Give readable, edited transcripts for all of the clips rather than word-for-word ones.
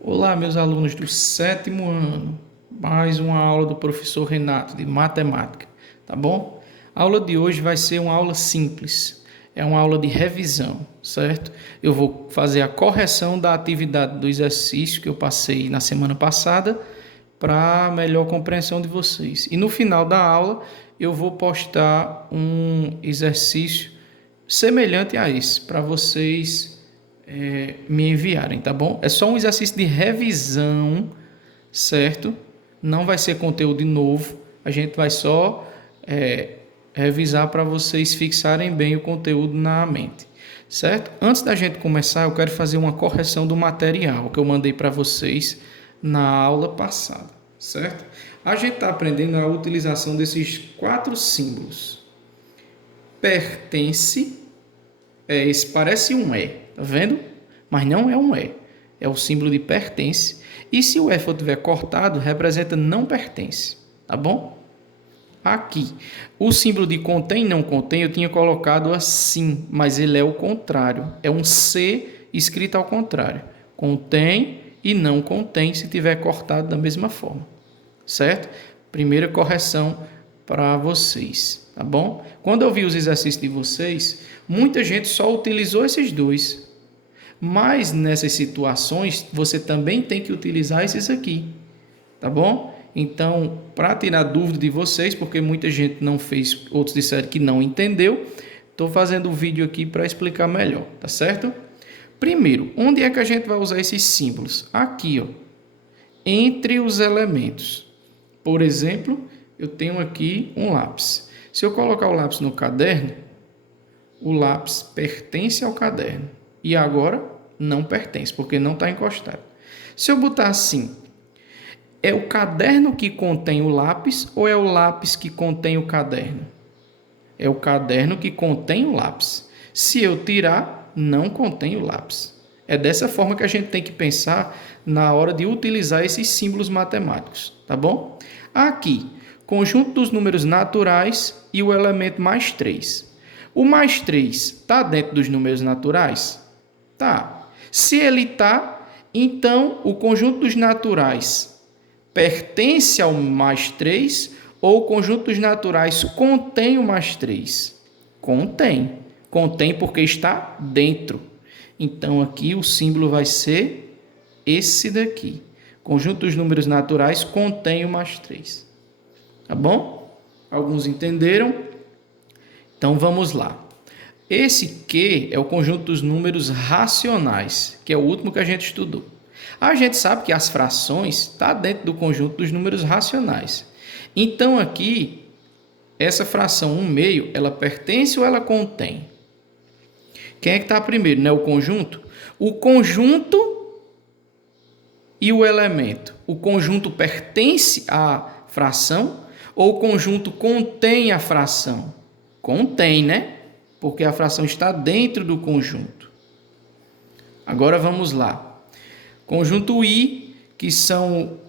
Olá, meus alunos do sétimo ano. Mais uma aula do professor Renato de matemática, tá bom? A aula de hoje vai ser uma aula simples. É uma aula de revisão, certo? Eu vou fazer a correção da atividade do exercício que eu passei na semana passada para melhor compreensão de vocês. E no final da aula eu vou postar um exercício semelhante a esse para vocês me enviarem, tá bom? É só um exercício de revisão, certo? Não vai ser conteúdo novo, a gente vai só revisar para vocês fixarem bem o conteúdo na mente, certo? Antes da gente começar, eu quero fazer uma correção do material que eu mandei para vocês na aula passada, certo? A gente está aprendendo a utilização desses 4 símbolos. Pertence, esse parece um E, tá vendo? Mas não é um E, é o símbolo de pertence. E se o E for tiver cortado, representa não pertence, tá bom? Aqui, o símbolo de contém e não contém eu tinha colocado assim, mas ele é o contrário, é um C escrito ao contrário. Contém e não contém se tiver cortado da mesma forma, certo? Primeira correção para vocês, tá bom? Quando eu vi os exercícios de vocês, muita gente só utilizou esses dois. Mas nessas situações, você também tem que utilizar esses aqui, tá bom? Então, para tirar dúvida de vocês, porque muita gente não fez, outros disseram que não entendeu, estou fazendo o vídeo aqui para explicar melhor, tá certo? Primeiro, onde é que a gente vai usar esses símbolos? Aqui, ó, entre os elementos. Por exemplo, eu tenho aqui um lápis. Se eu colocar o lápis no caderno, o lápis pertence ao caderno. E agora não pertence, porque não está encostado. Se eu botar assim, é o caderno que contém o lápis ou é o lápis que contém o caderno? É o caderno que contém o lápis. Se eu tirar, não contém o lápis. É dessa forma que a gente tem que pensar na hora de utilizar esses símbolos matemáticos, tá bom? Aqui, conjunto dos números naturais e o elemento mais 3. O mais 3 está dentro dos números naturais? Tá. Se ele está, então o conjunto dos naturais pertence ao mais 3 ou o conjunto dos naturais contém o mais 3? Contém. Contém porque está dentro. Então aqui o símbolo vai ser esse daqui. Conjunto dos números naturais contém o mais 3. Tá bom? Alguns entenderam? Então vamos lá. Esse Q é o conjunto dos números racionais, que é o último que a gente estudou. A gente sabe que as frações estão dentro do conjunto dos números racionais. Então, aqui, essa fração 1/2, ela pertence ou ela contém? Quem é que está primeiro, né? O conjunto? O conjunto e o elemento. O conjunto pertence à fração ou o conjunto contém a fração? Contém, né? Porque a fração está dentro do conjunto. Agora vamos lá. Conjunto I, que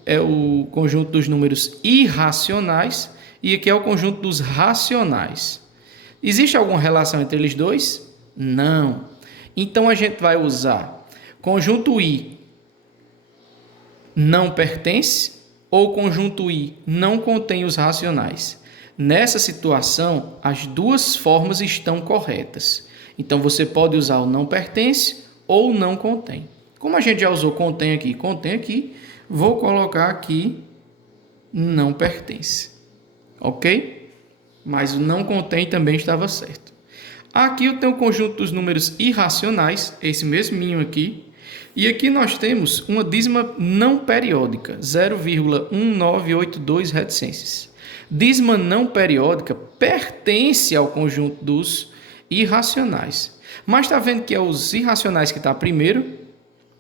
é o conjunto dos números irracionais, e aqui é o conjunto dos racionais. Existe alguma relação entre eles dois? Não. Então a gente vai usar conjunto I não pertence ou conjunto I não contém os racionais. Nessa situação, as duas formas estão corretas. Então, você pode usar o não pertence ou não contém. Como a gente já usou contém aqui, vou colocar aqui não pertence. Ok? Mas o não contém também estava certo. Aqui eu tenho o conjunto dos números irracionais, esse mesminho aqui. E aqui nós temos uma dízima não periódica, 0,1982 reticências. Dízima não periódica pertence ao conjunto dos irracionais. Mas está vendo que é os irracionais que está primeiro?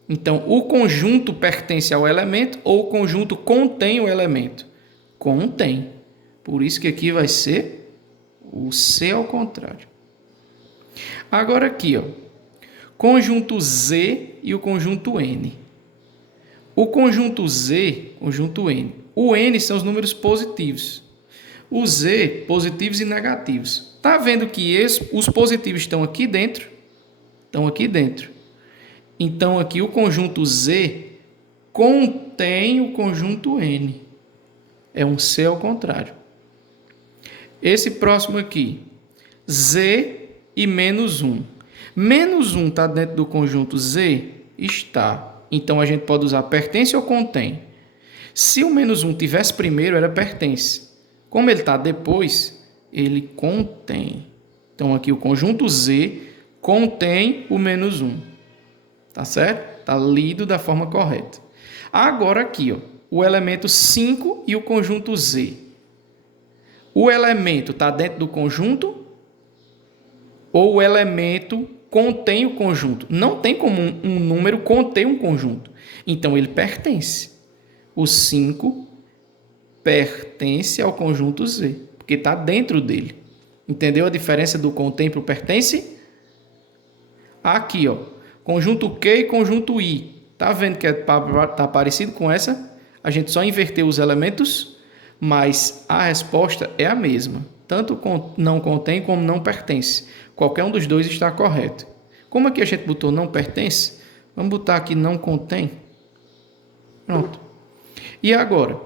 Então, o conjunto pertence ao elemento ou o conjunto contém o elemento? Contém. Por isso que aqui vai ser o C ao contrário. Agora aqui, ó, conjunto Z e o conjunto N. O conjunto Z, conjunto N. O N são os números positivos. O Z, positivos e negativos. Está vendo que os positivos estão aqui dentro? Estão aqui dentro. Então, aqui o conjunto Z contém o conjunto N. É um C ao contrário. Esse próximo aqui, Z e menos 1. Menos 1 está dentro do conjunto Z? Está. Então, a gente pode usar pertence ou contém. Se o menos 1 tivesse primeiro, era pertence. Como ele está depois, ele contém. Então, aqui o conjunto Z contém o menos 1. Tá certo? Está lido da forma correta. Agora aqui, ó, o elemento 5 e o conjunto Z. O elemento está dentro do conjunto ou o elemento contém o conjunto? Não tem como um número conter um conjunto. Então, ele pertence. O 5 pertence ao conjunto Z, porque está dentro dele. Entendeu a diferença do contém para o pertence? Aqui, ó, conjunto Q e conjunto I. Tá vendo que tá parecido com essa? A gente só inverteu os elementos, mas a resposta é a mesma. Tanto não contém como não pertence. Qualquer um dos dois está correto. Como aqui a gente botou não pertence, vamos botar aqui não contém. Pronto. E agora?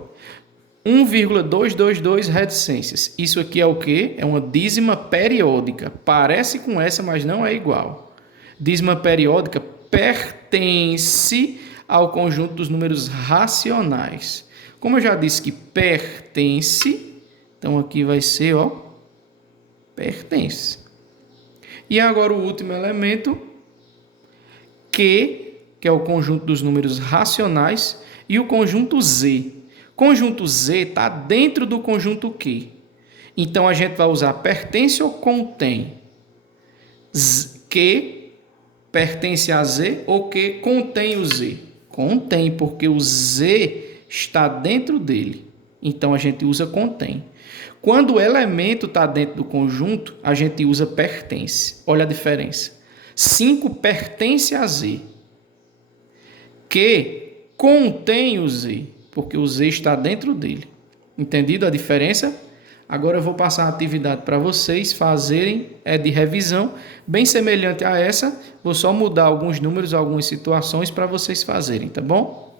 1,222 reticências. Isso aqui é o quê? É uma dízima periódica. Parece com essa, mas não é igual. Dízima periódica pertence ao conjunto dos números racionais. Como eu já disse que pertence, então aqui vai ser, ó, pertence. E agora o último elemento, que é o conjunto dos números racionais, e o conjunto Z. Conjunto Z está dentro do conjunto Q. Então, a gente vai usar pertence ou contém. Q pertence a Z ou Q contém o Z? Contém, porque o Z está dentro dele. Então, a gente usa contém. Quando o elemento está dentro do conjunto, a gente usa pertence. Olha a diferença. 5 pertence a Z. Q contém o Z, porque o Z está dentro dele. Entendido a diferença? Agora eu vou passar a atividade para vocês fazerem, é de revisão, bem semelhante a essa. Vou só mudar alguns números, algumas situações para vocês fazerem, tá bom?